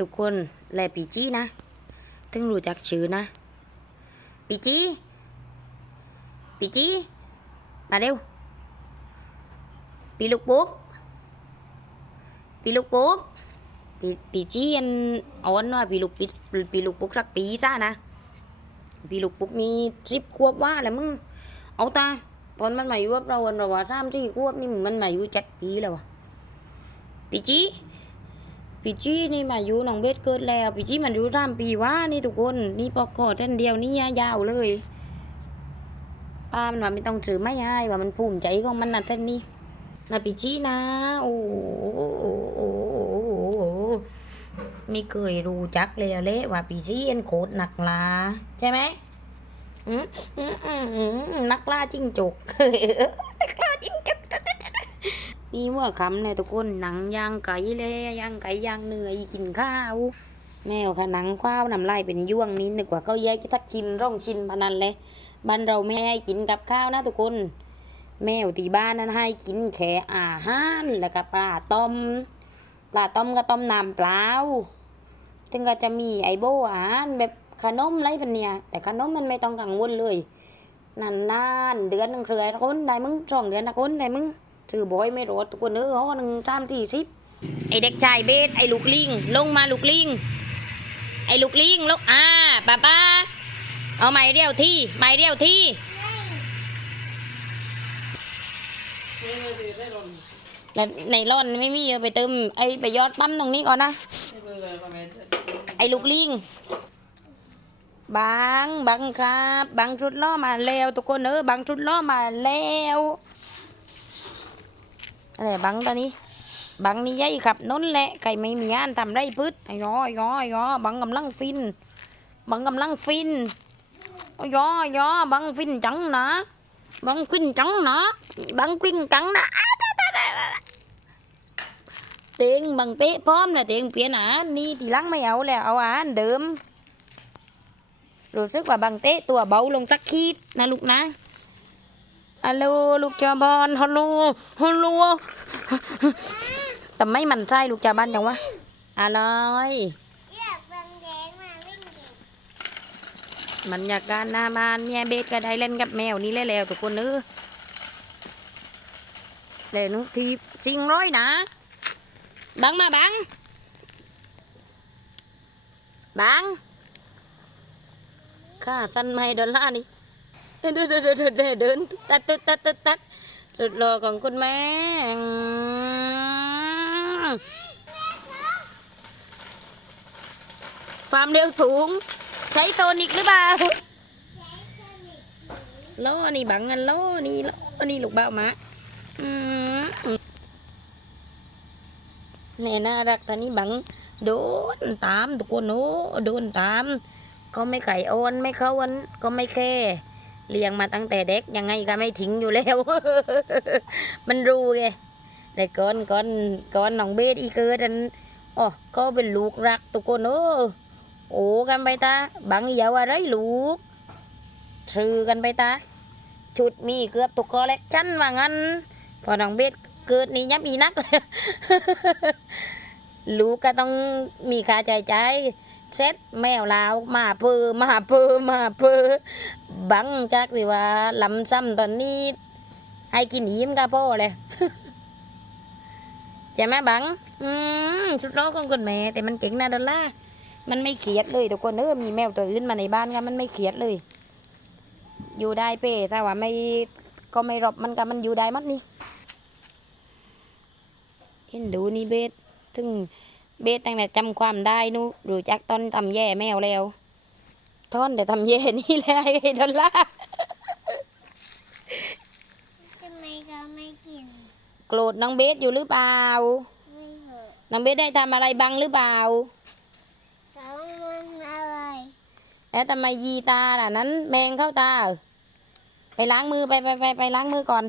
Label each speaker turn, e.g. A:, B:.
A: ทุกคนแลปีจี้นะถึงรู้จักชื่อนะปีจี้ปีจี้มาเร็วปีลูกปุ๊กปีลูกปุ๊กปีปีจี้อันอ่อนว่าปีลูกปีปีลูกปุ๊กสักปีซ่านะปีลูกปุ๊กมีสิบขวบว่าแหละมึงเอาตาตอนมันมาอยู่กับเราอันเราว่าสามสี่ขวบนี่มันมาอยู่เจ็ดปีแล้ววะปีจี้ ปีจี้นี่มาอยู่หนองเบ็ดเกิดแล้วปีจี้มันอยู่สามปีว่านี่ทุกคนนี่ปอกอดท่านเดียวนี่ยาวเลยป้ามันว่าไม่ต้องถือไม่ให้ว่ามันภูมิใจของมันนะท่านนี่นาปีจี้นะโอ้โหไม่เคยรู้จักเลยอะเละว่าปีจี้เอ็นโคตรหนักลาใช่ไหมอืมอืมอืมอืมนักลาจิ้งจกนักล่าจิ้งจก นี่ว่าคำเลยทุกคนหนังย่างไก่เลยย่างไก่ย่างเนื้ออีกินข้าว แมวค่ะหนังข้าวน้ำลายเป็นย่วงนี่นึกว่าเขาแยกจะทักชินร่องชินพนันเลยบ้านเราไม่ให้กินกับข้าวนะทุกคน แมวที่บ้านนั้นให้กินแค่อาหารแล้วก็ปลาต้มปลาต้มก็ต้มน้ำเปล่าถึงก็จะมีไอโบอาหารแบบขนมไรแบบเนี้ยแต่ขนมมันไม่ต้องกังวลเลยนานๆเดือนนึงเคยคนได้มึงสองเดือนนะคนได้มึง ถือบอยไม่รอดทุกคนเออห้อหนึ่งสามสี่สิบไอเด็กชายเบสไอลูกลิงลงมาลูกลิงไอลูกลิงลงอ่าป้าป้าเอาไม้เรียวที่ไม้เรียวที่แล้วในร่อนไม่มีเอไปเติมไอ้ไปยอดปั๊มตรงนี้ก่อนนะไอ้ลูกลิงบังบังครับบังชุดล้อมาแล้วทุกคนเออบังชุดล้อมาแล้ว อะไรบังตอนนี้ บังนี่ใหญ่ครับน้นแหละไก่ไม่มีงานทำได้พืชไอ้ย้อไอ้ย้อไอ้ย้อบังกำลังฟิน บังกำลังฟิน Ôi gió gió băng phinh trắng nè băng phinh trắng nè băng phinh trắng nè À, da, da, da, da. เตียงบังเตะพร้อมนะเตียงเปลี่ยนอาหารนี่ทีลังไม่เอาแล้วเอาอาหารเดิมรู้สึกว่าบังเตะตัวเบาลงสักขีดนะลูกนะ ฮัลโหลลูกจาบานฮัลโหลฮัลโหลแต่ไม่มันใช่ลูกจาบ้านจังวะอะไร
B: เลือกเบิ่งแดงมาวิ่งเด็ก
A: บรรยากาศหน้าบ้านเนี่ยเบสก็ได้เล่นกับแมวนี่แล้วทุกคนเออเล่นทีสิงร้อยนะบังมาบังบังข้าสั้นไม่ดอลลาร์นี่ เดินเดินเดินเดินเดินตัดตัดตัดตัดตัดสุดหล่อของคุณแม่ความเร็วสูง ใช้โทนิกหรือเปล่าล้อนี่บังอันล้อนี่ล้อนี่ลูกเบ้าหมาเนี่ยน่ารักสันนี่บังโดนตามทุกคนโอ้โดนตาม ก็ไม่ไก่โอนไม่เข้าวันก็ไม่แค่ เลี้ยงมาตั้งแต่เด็กยังไงก็ไม่ทิ้งอยู่แล้ว มันรู้ไงแต่ก่อนก่อนก่อนน้องเบสอีเกิดอันอ๋อก็เป็นลูกรักทุกคนเออโอ้กันไปตาบังอยาวอะไรลูกซื้อกันไปตาชุดมีเกือบตุกคอเล็กชั้นว่างั้น พอน้องเบสเกิดนี่ยับอีนัก ลูกก็ต้องมีค่าใช้จ่าย เซ็ตแมวลาวมาเพื่อมาเพื่อมาเพื่อบังจากที่ว่าลำซ้ำตอนนี้ ให้กินยิ้มกับพ่อเลยใช่ไหมบัง อืมสุดล้อของคุณแม่แต่มันเก่งนะดอลลาร์มันไม่เขียดเลยทุกคนเออมีแมวตัวอื่นมาในบ้านก็มันไม่เขียดเลย อยู่ได้เป้ถ้าว่าไม่ก็ไม่รบมันก็มันอยู่ได้มัดนี่เห็นดูนี่เบสถึง เบสตั้งแต่จำความได้นู้รู้จักตอนทำแย่แมวแล้วทอนแต่ทำแย่นี่แหละไอ้ดอลลาร์
B: ทำไมก็ไม่กิน
A: โกรธน้องเบสอยู่หรือเปล่า
B: ไม่เหอะ
A: น้องเบสได้ทำอะไรบังหรือเปล่า
B: ต้องมันอะไร
A: แล้วทำไมยีตาล่ะนั้น แมงเข้าตาเหรอไปล้างมือไปไปไปไปล้างมือก่อน